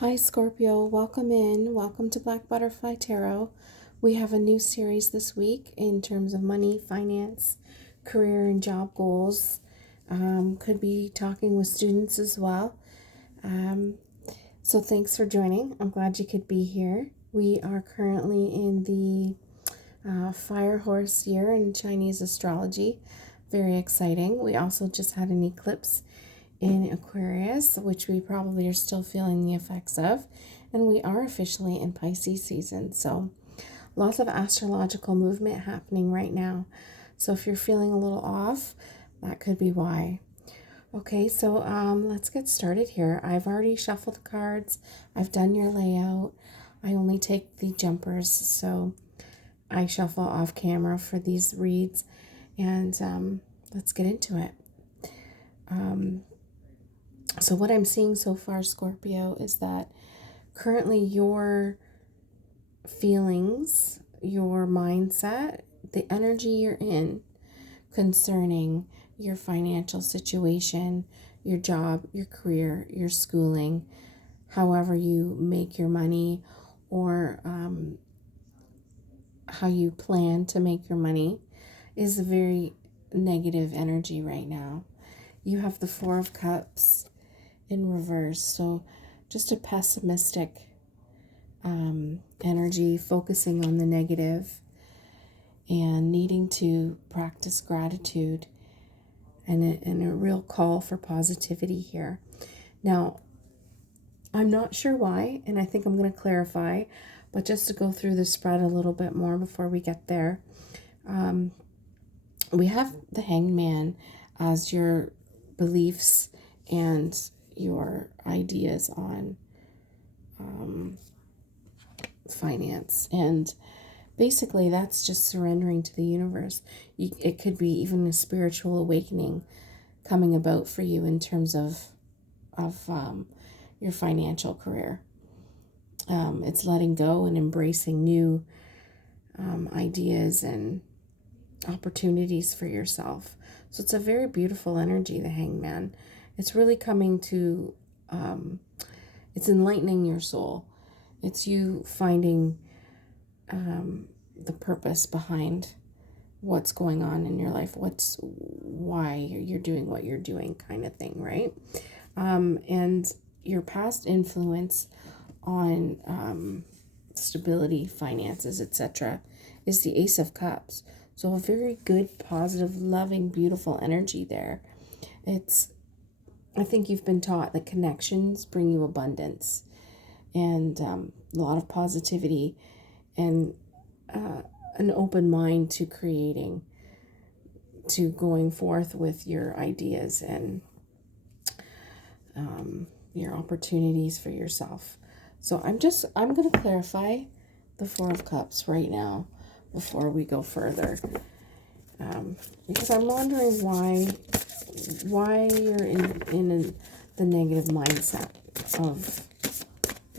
Hi Scorpio, welcome in. Welcome to Black Butterfly Tarot. We have a new series this week in terms of money, finance, career, and job goals. Could be talking with students as well. So thanks for joining. I'm glad you could be here. We are currently in the Fire Horse year in Chinese astrology. Very exciting. We also just had an eclipse in Aquarius, which we probably are still feeling the effects of, and we are officially in Pisces season. So lots of astrological movement happening right now. So if you're feeling a little off, that could be why. Okay, so let's get started here. I've already shuffled the cards. I've done your layout. I only take the jumpers, so I shuffle off camera for these reads, and let's get into it. So what I'm seeing so far, Scorpio, is that currently your feelings, your mindset, the energy you're in concerning your financial situation, your job, your career, your schooling, however you make your money, or how you plan to make your money, is a very negative energy right now. You have the Four of Cups in reverse, so just a pessimistic energy, focusing on the negative and needing to practice gratitude and a real call for positivity here. Now, I'm not sure why, and I think I'm going to clarify, but just to go through the spread a little bit more before we get there, we have the Hanged Man as your beliefs and your ideas on finance, and basically that's just surrendering to the universe. It could be even a spiritual awakening coming about for you in terms of your financial career. It's letting go and embracing new ideas and opportunities for yourself. So it's a very beautiful energy, the Hangman. It's really coming to, it's enlightening your soul. It's you finding the purpose behind what's going on in your life, why you're doing what you're doing, kind of thing, right? And your past influence on stability, finances, etc., is the Ace of Cups. So a very good, positive, loving, beautiful energy there. I think you've been taught that connections bring you abundance and a lot of positivity and an open mind to creating, to going forth with your ideas and your opportunities for yourself. So I'm going to clarify the Four of Cups right now before we go further, because I'm wondering why you're in the negative mindset of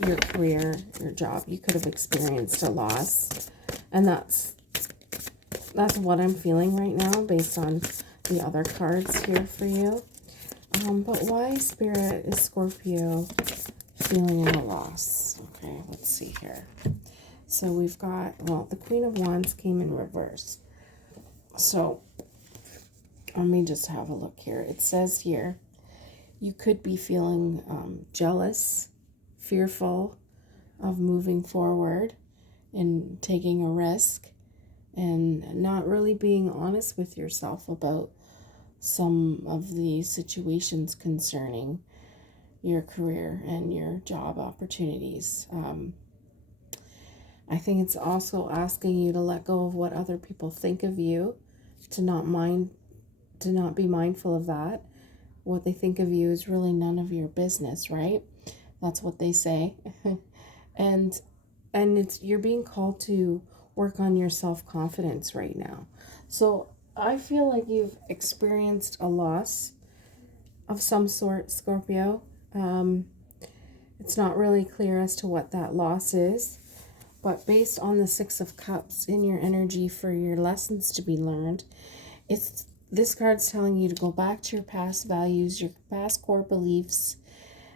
your career, your job. You could have experienced a loss, and that's what I'm feeling right now based on the other cards here for you. But why, Spirit, is Scorpio feeling a loss? Okay, let's see here. So we've got, well, the Queen of Wands came in reverse. So let me just have a look here. It says here, you could be feeling jealous, fearful of moving forward and taking a risk and not really being honest with yourself about some of the situations concerning your career and your job opportunities. I think it's also asking you to let go of what other people think of you, to not be mindful of that. What they think of you is really none of your business, right? That's what they say. and you're being called to work on your self-confidence right now. So I feel like you've experienced a loss of some sort, Scorpio. It's not really clear as to what that loss is, but based on the Six of Cups in your energy for your lessons to be learned, this card's telling you to go back to your past values, your past core beliefs,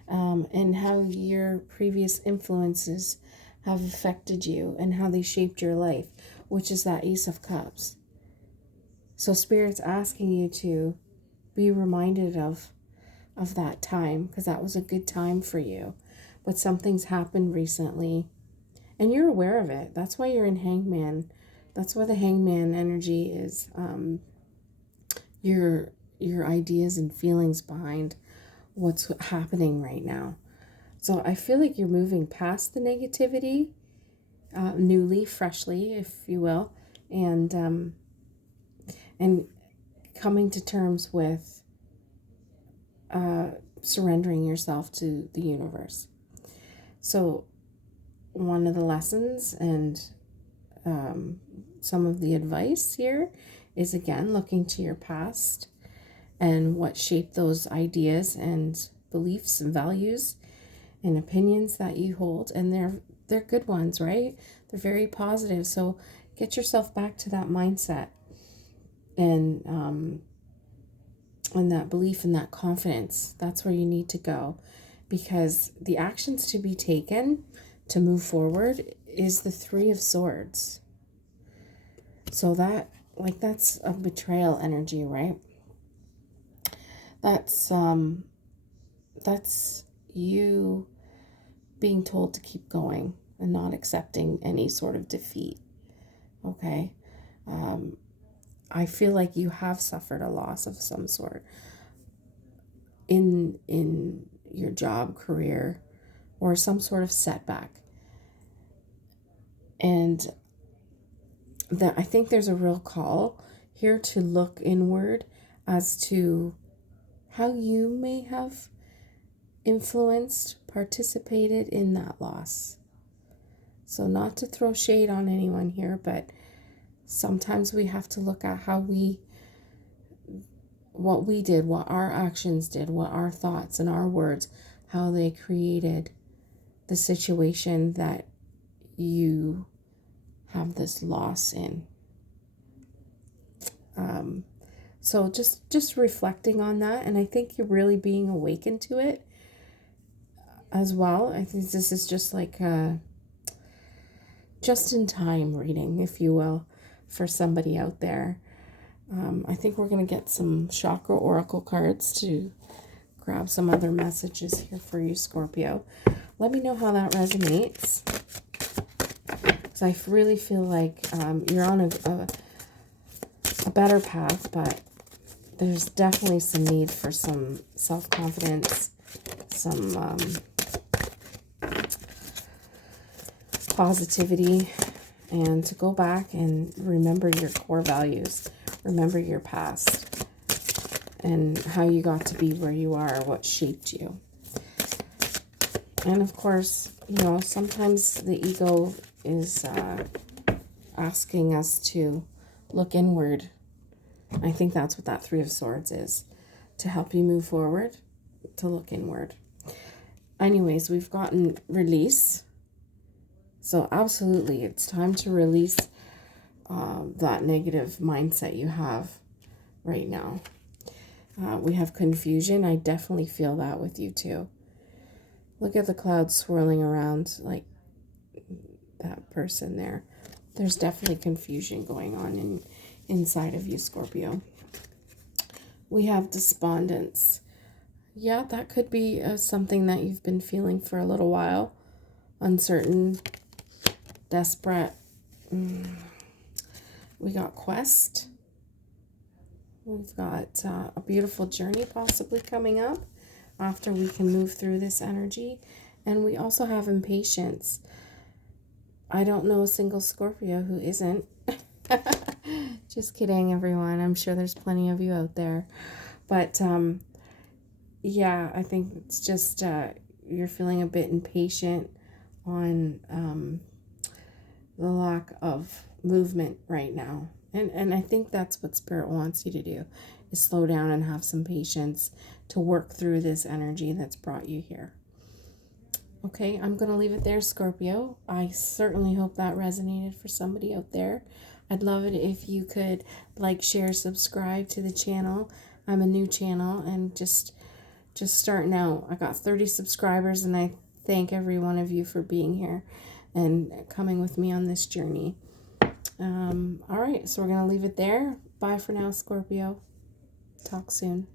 and how your previous influences have affected you and how they shaped your life, which is that Ace of Cups. So Spirit's asking you to be reminded of that time, because that was a good time for you. But something's happened recently and you're aware of it. That's why you're in Hangman. That's why the Hangman energy is your ideas and feelings behind what's happening right now. So I feel like you're moving past the negativity, newly, freshly, if you will, and coming to terms with surrendering yourself to the universe. So one of the lessons and some of the advice here is, again, looking to your past and what shaped those ideas and beliefs and values and opinions that you hold. And they're good ones, right? They're very positive. So get yourself back to that mindset and that belief and that confidence. That's where you need to go, because the actions to be taken to move forward is the Three of Swords. So that's a betrayal energy, right? That's you being told to keep going and not accepting any sort of defeat. Okay. I feel like you have suffered a loss of some sort in your job, career, or some sort of setback. And that I think there's a real call here to look inward as to how you may have influenced, participated in that loss. So not to throw shade on anyone here, but sometimes we have to look at what we did, what our actions did, what our thoughts and our words, how they created the situation that you have this loss in. So just reflecting on that, and I think you're really being awakened to it as well. I think this is just like a just-in-time reading, if you will, for somebody out there. I think we're going to get some chakra oracle cards to grab some other messages here for you, Scorpio. Let me know how that resonates, because I really feel like you're on a better path, but there's definitely some need for some self-confidence, some positivity, and to go back and remember your core values, remember your past, and how you got to be where you are, what shaped you. And of course, sometimes the ego is asking us to look inward. I think that's what that Three of Swords is, to help you move forward, to look inward. Anyways, we've gotten release. So absolutely, it's time to release that negative mindset you have right now. We have confusion. I definitely feel that with you too. Look at the clouds swirling around like that person there. There's definitely confusion going on inside of you, Scorpio. We have despondence. Yeah, that could be something that you've been feeling for a little while. Uncertain, desperate. We got quest. We've got a beautiful journey possibly coming up after we can move through this energy. And we also have impatience. I don't know a single Scorpio who isn't. Just kidding, everyone. I'm sure there's plenty of you out there. But yeah, I think it's just you're feeling a bit impatient on the lack of movement right now. And I think that's what Spirit wants you to do, is slow down and have some patience to work through this energy that's brought you here. Okay, I'm going to leave it there, Scorpio. I certainly hope that resonated for somebody out there. I'd love it if you could like, share, subscribe to the channel. I'm a new channel, and just just starting out. I got 30 subscribers, and I thank every one of you for being here and coming with me on this journey. All right, so we're going to leave it there. Bye for now, Scorpio. Talk soon.